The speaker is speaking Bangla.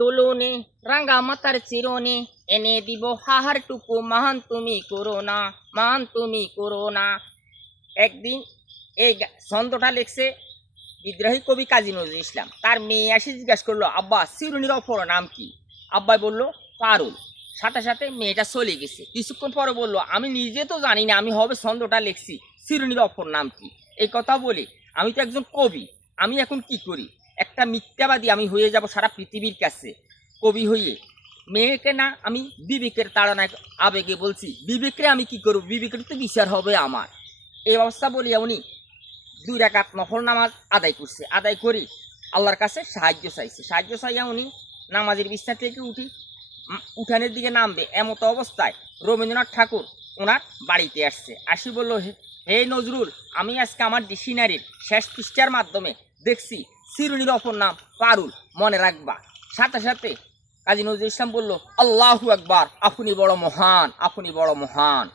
দোলনে রাঙ্গা মাতার চিরনে এনে দিব হাহারটুকু মহান তুমি করো না, মহান তুমি করো না। একদিন এই ছন্দটা লিখছে বিদ্রোহী কবি কাজী নজরুল ইসলাম। তার মেয়ে এসে জিজ্ঞাসা করলো, আব্বা চিরুনির অপর নাম কি? আব্বাই বলল পারুল। সাথে সাথে মেয়েটা চলে গেছে। কিছুক্ষণ পরে বলল, আমি নিজে তো জানি না আমি হবে ছন্দটা লিখছি, চিরুনির অপর নাম কি? এই কথা বলে আমি তো একজন কবি, আমি এখন কি করি? একটা মিথ্যাবাদী আমি হয়ে যাব সারা পৃথিবীর কাছে কবি হয়ে। মেয়েকে না আমি বিবেকের তাড়নায় আবেগে বলছি, বিবেকরে আমি কি করব? বিবেকের তো বিচার হবে আমার। এই অবস্থা বলিয়া উনি 2 রাকাত নফল নামাজ আদায় করছে। আদায় করি আল্লাহর কাছে সাহায্য চাইছে। সাহায্য চাইয়া উনি নামাজের বিছনা থেকে উঠানের দিকে নামবে, এমতো অবস্থায় রবীন্দ্রনাথ ঠাকুর ওনার বাড়িতে আসছে। আসি বলল, হে নজরুল, আমি আজকে আমার ডিকশনারির শেষ পৃষ্ঠার মাধ্যমে দেখছি চিরুনির অপর নাম পারুল, মনে রাখবা। সাথে সাথে কাজী নজরুল ইসলাম বলল, আল্লাহু আকবার, আপনি বড় মহান, আপনি বড় মহান।